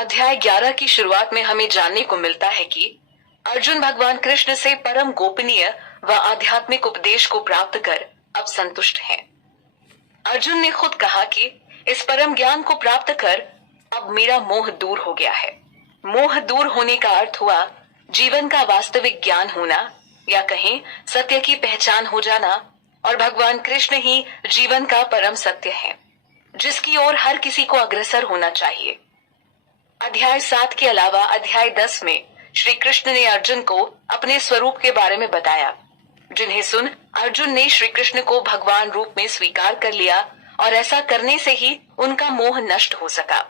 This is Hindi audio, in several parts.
अध्याय 11 की शुरुआत में हमें जानने को मिलता है कि अर्जुन भगवान कृष्ण से परम गोपनीय व आध्यात्मिक उपदेश को प्राप्त कर अब संतुष्ट हैं। अर्जुन ने खुद कहा कि इस परम ज्ञान को प्राप्त कर अब मेरा मोह दूर हो गया है। मोह दूर होने का अर्थ हुआ जीवन का वास्तविक ज्ञान होना, या कहें सत्य की पहचान हो जाना, और भगवान कृष्ण ही जीवन का परम सत्य है, जिसकी ओर हर किसी को अग्रसर होना चाहिए। अध्याय 7 के अलावा अध्याय 10 में श्री कृष्ण ने अर्जुन को अपने स्वरूप के बारे में बताया, जिन्हें सुन अर्जुन ने श्री कृष्ण को भगवान रूप में स्वीकार कर लिया, और ऐसा करने से ही उनका मोह नष्ट हो सका।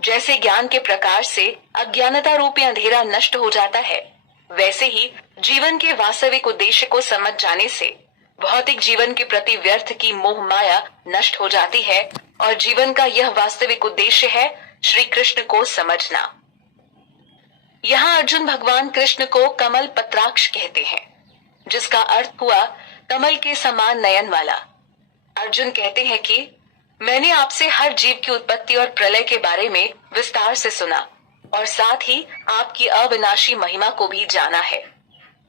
जैसे ज्ञान के प्रकाश से अज्ञानता रूपी अंधेरा नष्ट हो जाता है, वैसे ही जीवन के वास्तविक उद्देश्य को समझ जाने से भौतिक जीवन के प्रति व्यर्थ की मोह माया नष्ट हो जाती है, और जीवन का यह वास्तविक उद्देश्य है श्री कृष्ण को समझना। यहाँ अर्जुन भगवान कृष्ण को कमल पत्राक्ष कहते हैं, जिसका अर्थ हुआ कमल के समान नयन वाला। अर्जुन कहते हैं कि मैंने आपसे हर जीव की उत्पत्ति और प्रलय के बारे में विस्तार से सुना, और साथ ही आपकी अविनाशी महिमा को भी जाना है।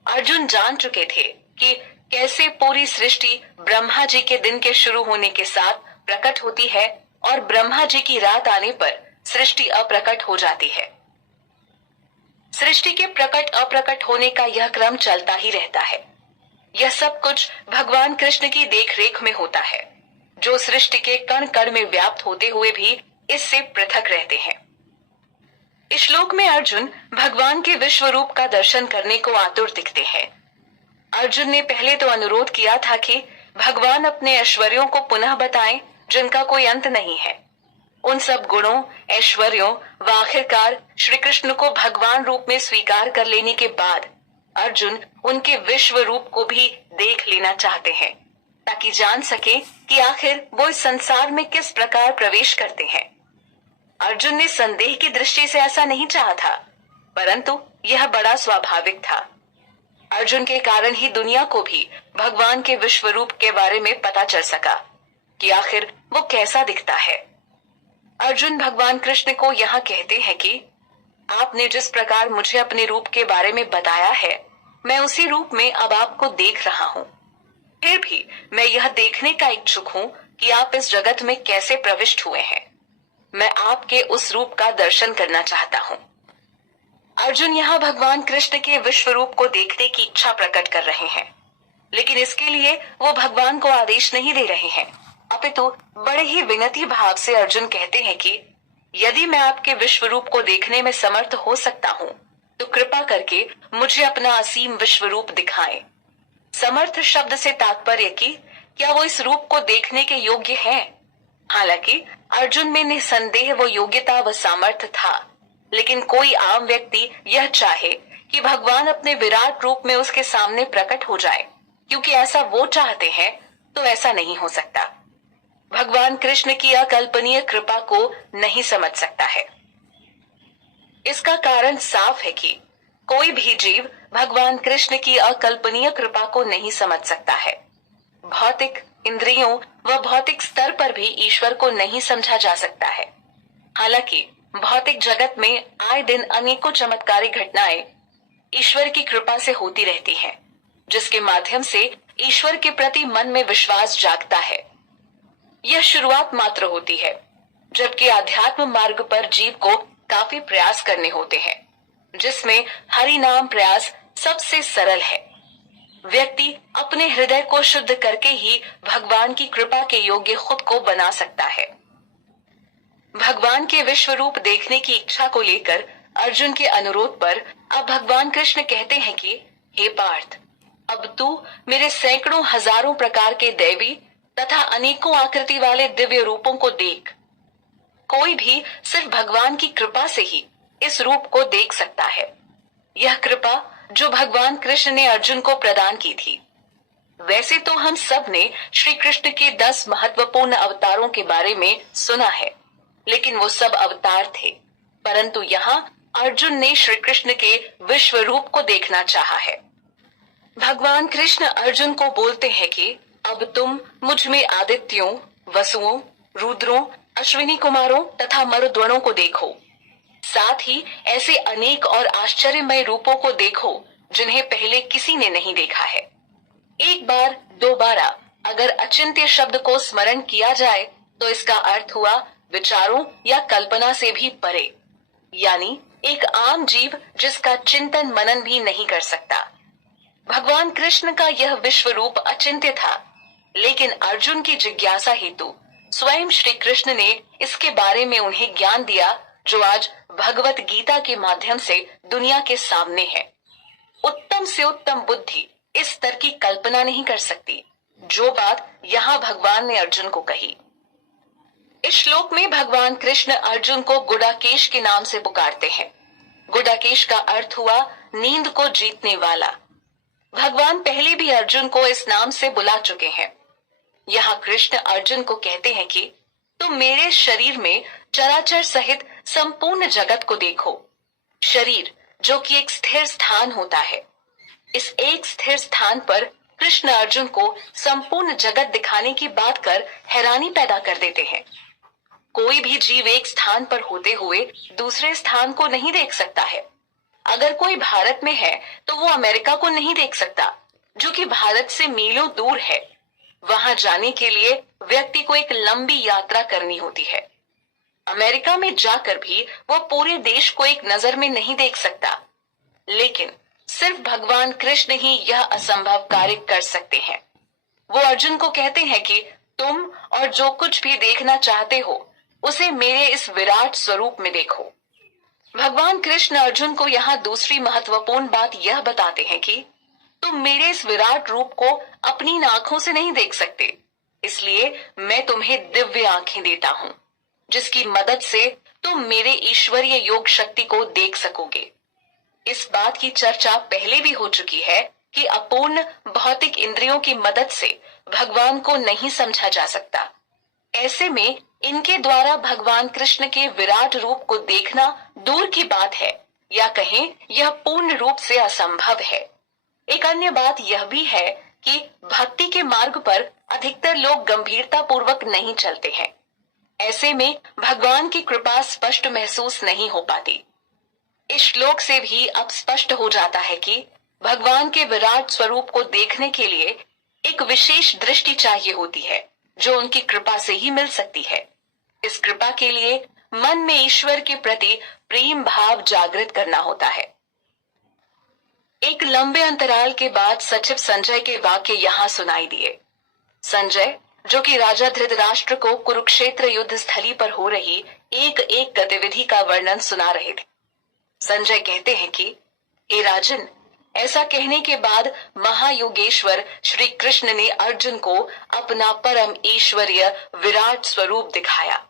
अर्जुन जान चुके थे कि कैसे पूरी सृष्टि ब्रह्मा जी के दिन के शुरू होने के साथ प्रकट होती है, और ब्रह्मा जी की रात आने पर सृष्टि अप्रकट हो जाती है। सृष्टि के प्रकट अप्रकट होने का यह क्रम चलता ही रहता है। यह सब कुछ भगवान कृष्ण की देखरेख में होता है, जो सृष्टि के कण कण में व्याप्त होते हुए भी इससे पृथक रहते हैं। इस श्लोक में अर्जुन भगवान के विश्व रूप का दर्शन करने को आतुर दिखते हैं। अर्जुन ने पहले तो अनुरोध किया था कि भगवान अपने ऐश्वर्यों को पुनः बताएं, जिनका कोई अंत नहीं है। उन सब गुणों, ऐश्वर्यों व आखिरकार श्री कृष्ण को भगवान रूप में स्वीकार कर लेने के बाद अर्जुन उनके विश्व रूप को भी देख लेना चाहते हैं, ताकि जान सके कि आखिर वो इस संसार में किस प्रकार प्रवेश करते हैं। अर्जुन ने संदेह की दृष्टि से ऐसा नहीं चाहा था, परंतु यह बड़ा स्वाभाविक था। अर्जुन के कारण ही दुनिया को भी भगवान के विश्व रूप के बारे में पता चल सका कि आखिर वो कैसा दिखता है। अर्जुन भगवान कृष्ण को यहाँ कहते हैं कि आपने जिस प्रकार मुझे अपने रूप के बारे में बताया है, मैं उसी रूप में अब आपको देख रहा हूँ। फिर भी मैं यह देखने का इच्छुक हूँ कि आप इस जगत में कैसे प्रविष्ट हुए हैं। मैं आपके उस रूप का दर्शन करना चाहता हूँ। अर्जुन यहाँ भगवान कृष्ण के विश्व रूप को देखने की इच्छा प्रकट कर रहे हैं, लेकिन इसके लिए वो भगवान को आदेश नहीं दे रहे हैं, अपितु बड़े ही विनती भाव से अर्जुन कहते हैं कि यदि मैं आपके विश्व रूप को देखने में समर्थ हो सकता हूँ, तो कृपा करके मुझे अपना असीम विश्व रूप दिखाएं। समर्थ शब्द से तात्पर्य कि क्या वो इस रूप को देखने के योग्य हैं? हालांकि अर्जुन में निसंदेह वो योग्यता व सामर्थ्य था, लेकिन कोई आम व्यक्ति यह चाहे कि भगवान अपने विराट रूप में उसके सामने प्रकट हो जाए, क्योंकि ऐसा वो चाहते हैं, तो ऐसा नहीं हो सकता। भगवान कृष्ण की अकल्पनीय कृपा को नहीं समझ सकता है। इसका कारण साफ है कि कोई भी जीव भगवान कृष्ण की अकल्पनीय कृपा को नहीं समझ सकता है। भौतिक इंद्रियों व भौतिक स्तर पर भी ईश्वर को नहीं समझा जा सकता है। हालांकि भौतिक जगत में आए दिन अनेकों चमत्कारी घटनाएं ईश्वर की कृपा से होती रहती हैं, जिसके माध्यम से ईश्वर के प्रति मन में विश्वास जागता है। यह शुरुआत मात्र होती है, जबकि आध्यात्म मार्ग पर जीव को काफी प्रयास करने होते हैं, जिसमें हरि नाम प्रयास सबसे सरल है। व्यक्ति अपने हृदय को शुद्ध करके ही भगवान की कृपा के योग्य खुद को बना सकता है। भगवान के विश्व रूप देखने की इच्छा को लेकर अर्जुन के अनुरोध पर अब भगवान कृष्ण कहते हैं कि हे पार्थ, अब तू मेरे सैकड़ों हजारों प्रकार के दैवी तथा अनेकों आकृति वाले दिव्य रूपों को देख। कोई भी सिर्फ भगवान की कृपा से ही इस रूप को देख सकता है। यह कृपा जो भगवान कृष्ण ने अर्जुन को प्रदान की थी। वैसे तो हम सब ने श्री कृष्ण के 10 महत्वपूर्ण अवतारों के बारे में सुना है, लेकिन वो सब अवतार थे, परंतु यहाँ अर्जुन ने श्री कृष्ण के विश्व रूप को देखना चाहा है। भगवान कृष्ण अर्जुन को बोलते हैं कि अब तुम मुझ में आदित्यों, वसुओं, रुद्रों, अश्विनी कुमारों तथा मरुद्गणों को देखो। साथ ही ऐसे अनेक और आश्चर्यमय रूपों को देखो जिन्हें पहले किसी ने नहीं देखा है। एक बार दोबारा अगर अचिंत्य शब्द को स्मरण किया जाए तो इसका अर्थ हुआ विचारों या कल्पना से भी परे, यानी एक आम जीव जिसका चिंतन मनन भी नहीं कर सकता। भगवान कृष्ण का यह विश्व रूप अचिंत्य था, लेकिन अर्जुन की जिज्ञासा हेतु स्वयं श्री कृष्ण ने इसके बारे में उन्हें ज्ञान दिया जो आज भगवत गीता के माध्यम से दुनिया के सामने है। उत्तम से उत्तम बुद्धि इस स्तर की कल्पना नहीं कर सकती जो बात यहाँ भगवान ने अर्जुन को कही। इस श्लोक में भगवान कृष्ण अर्जुन को गुडाकेश के नाम से पुकारते हैं। गुडाकेश का अर्थ हुआ नींद को जीतने वाला। भगवान पहले भी अर्जुन को इस नाम से बुला चुके हैं। यहाँ कृष्ण अर्जुन को कहते हैं कि तुम मेरे शरीर में चराचर सहित संपूर्ण जगत को देखो। शरीर जो कि एक स्थिर स्थान होता है, इस एक स्थिर स्थान पर कृष्ण अर्जुन को संपूर्ण जगत दिखाने की बात कर हैरानी पैदा कर देते हैं। कोई भी जीव एक स्थान पर होते हुए दूसरे स्थान को नहीं देख सकता है। अगर कोई भारत में है तो वो अमेरिका को नहीं देख सकता, जो कि भारत से मीलों दूर है। वहां जाने के लिए व्यक्ति को एक लंबी यात्रा करनी होती है। अमेरिका में जाकर भी वो पूरे देश को एक नजर में नहीं देख सकता, लेकिन सिर्फ भगवान कृष्ण ही यह असंभव कार्य कर सकते हैं। वो अर्जुन को कहते हैं कि तुम और जो कुछ भी देखना चाहते हो उसे मेरे इस विराट स्वरूप में देखो। भगवान कृष्ण अर्जुन को यहाँ दूसरी महत्वपूर्ण बात यह बताते हैं कि तुम मेरे इस विराट रूप को अपनी आंखों से नहीं देख सकते, इसलिए मैं तुम्हें दिव्य आंखें देता हूँ जिसकी मदद से तुम मेरे ईश्वरीय योग शक्ति को देख सकोगे। इस बात की चर्चा पहले भी हो चुकी है कि अपूर्ण भौतिक इंद्रियों की मदद से भगवान को नहीं समझा जा सकता। ऐसे में इनके द्वारा भगवान कृष्ण के विराट रूप को देखना दूर की बात है, या कहें यह पूर्ण रूप से असंभव है। एक अन्य बात यह भी है कि भक्ति के मार्ग पर अधिकतर लोग गंभीरता पूर्वक नहीं चलते हैं। ऐसे में भगवान की कृपा स्पष्ट महसूस नहीं हो पाती। इस श्लोक से भी अब स्पष्ट हो जाता है कि भगवान के विराट स्वरूप को देखने के लिए एक विशेष दृष्टि चाहिए होती है जो उनकी कृपा से ही मिल सकती है। इस कृपा के लिए मन में ईश्वर के प्रति प्रेम भाव जागृत करना होता है। एक लंबे अंतराल के बाद सचिव संजय के वाक्य यहाँ सुनाई दिए। संजय, जो कि राजा धृतराष्ट्र को कुरुक्षेत्र युद्ध स्थली पर हो रही एक एक गतिविधि का वर्णन सुना रहे थे। संजय कहते हैं कि हे राजन, ऐसा कहने के बाद महायोगेश्वर श्री कृष्ण ने अर्जुन को अपना परम ईश्वरीय विराट स्वरूप दिखाया।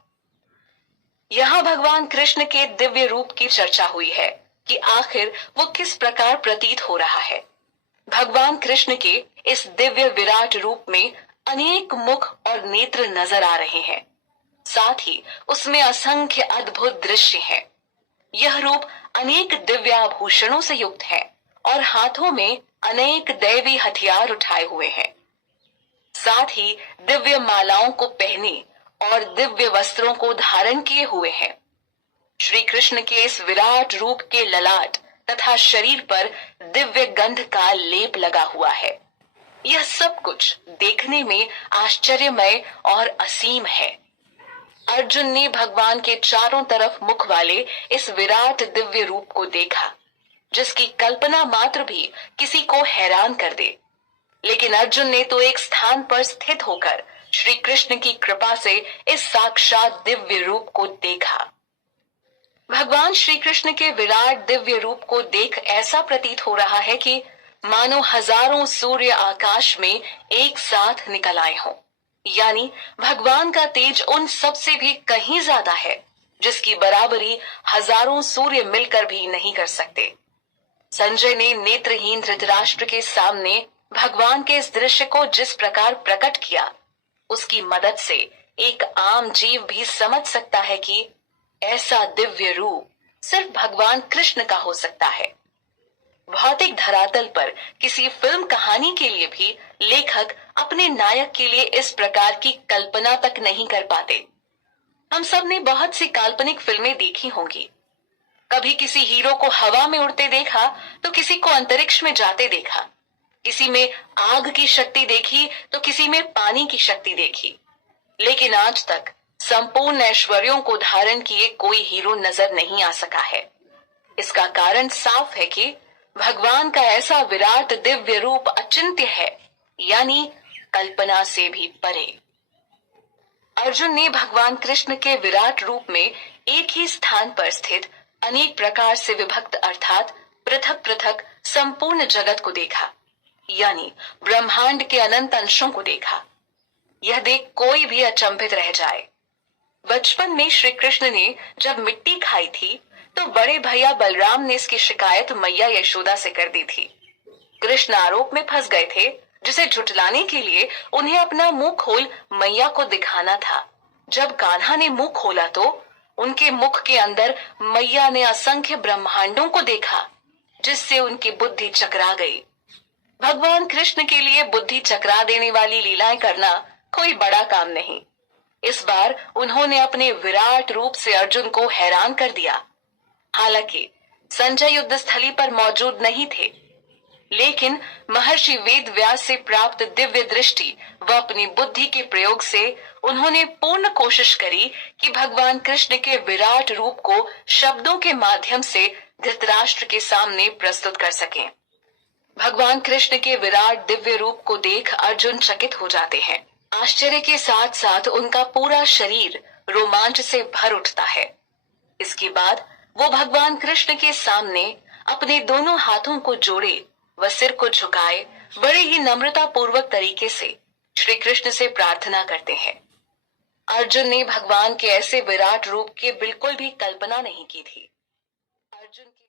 यहाँ भगवान कृष्ण के दिव्य रूप की चर्चा हुई है कि आखिर वो किस प्रकार प्रतीत हो रहा है। भगवान कृष्ण के इस दिव्य विराट रूप में अनेक मुख और नेत्र नजर आ रहे हैं, साथ ही उसमें असंख्य अद्भुत दृश्य हैं। यह रूप अनेक दिव्याभूषणों से युक्त है और हाथों में अनेक दैवी हथियार उठाए हुए हैं। साथ ही दिव्य मालाओं को पहने और दिव्य वस्त्रों को धारण किए हुए हैं। श्री कृष्ण के इस विराट रूप के ललाट तथा शरीर पर दिव्य गंध का लेप लगा हुआ है। यह सब कुछ देखने में आश्चर्यमय और असीम है। अर्जुन ने भगवान के चारों तरफ मुख वाले इस विराट दिव्य रूप को देखा, जिसकी कल्पना मात्र भी किसी को हैरान कर दे। लेकिन अर्जुन ने तो एक स्थान पर स्थित होकर श्री कृष्ण की कृपा से इस साक्षात दिव्य रूप को देखा। भगवान श्री कृष्ण के विराट दिव्य रूप को देख ऐसा प्रतीत हो रहा है कि मानो हजारों सूर्य आकाश में एक साथ निकल आए हों। यानी भगवान का तेज उन सब से भी कहीं ज्यादा है, जिसकी बराबरी हजारों सूर्य मिलकर भी नहीं कर सकते। संजय ने नेत्रहीन धृतराष्ट्र के सामने भगवान के इस दृश्य को जिस प्रकार प्रकट किया, उसकी मदद से एक आम जीव भी समझ सकता है कि ऐसा दिव्य रूप सिर्फ भगवान कृष्ण का हो सकता है। भौतिक धरातल पर किसी फिल्म कहानी के लिए भी लेखक अपने नायक के लिए इस प्रकार की कल्पना तक नहीं कर पाते। हम सब ने बहुत सी काल्पनिक फिल्में देखी होंगी। कभी किसी हीरो को हवा में उड़ते देखा तो किसी को अंतरिक्ष में जाते देखा, किसी में आग की शक्ति देखी तो किसी में पानी की शक्ति देखी, लेकिन आज तक संपूर्ण ऐश्वर्यों को धारण किए कोई हीरो नजर नहीं आ सका है। इसका कारण साफ है कि भगवान का ऐसा विराट दिव्य रूप अचिंत्य है, यानी कल्पना से भी परे। अर्जुन ने भगवान कृष्ण के विराट रूप में एक ही स्थान पर स्थित अनेक प्रकार से विभक्त अर्थात पृथक पृथक संपूर्ण जगत को देखा, यानी ब्रह्मांड के अनंत अंशों को देखा। यह देख कोई भी अचंभित रह जाए। बचपन में श्री कृष्ण ने जब मिट्टी खाई थी तो बड़े भैया बलराम ने इसकी शिकायत मैया यशोदा से कर दी थी। कृष्ण आरोप में फंस गए थे, जिसे झुठलाने के लिए उन्हें अपना मुंह खोल मैया को दिखाना था। जब कान्हा ने मुंह खोला तो उनके मुख के अंदर मैया ने असंख्य ब्रह्मांडों को देखा, जिससे उनकी बुद्धि चकरा गई। भगवान कृष्ण के लिए बुद्धि चकरा देने वाली लीलाएं करना कोई बड़ा काम नहीं। इस बार उन्होंने अपने विराट रूप से अर्जुन को हैरान कर दिया। हालांकि संजय युद्ध स्थली पर मौजूद नहीं थे, लेकिन महर्षि वेद व्यास से प्राप्त दिव्य दृष्टि व अपनी बुद्धि के प्रयोग से उन्होंने पूर्ण कोशिश करी कि भगवान कृष्ण के विराट रूप को शब्दों के माध्यम से धृतराष्ट्र के सामने प्रस्तुत कर सकें। भगवान कृष्ण के विराट दिव्य रूप को देख अर्जुन चकित हो जाते हैं। आश्चर्य के साथ साथ उनका पूरा शरीर रोमांच से भर उठता है। इसके बाद वो भगवान कृष्ण के सामने अपने दोनों हाथों को जोड़े व सिर को झुकाए बड़े ही नम्रता पूर्वक तरीके से श्री कृष्ण से प्रार्थना करते हैं। अर्जुन ने भगवान के ऐसे विराट रूप की बिल्कुल भी कल्पना नहीं की थी। अर्जुन की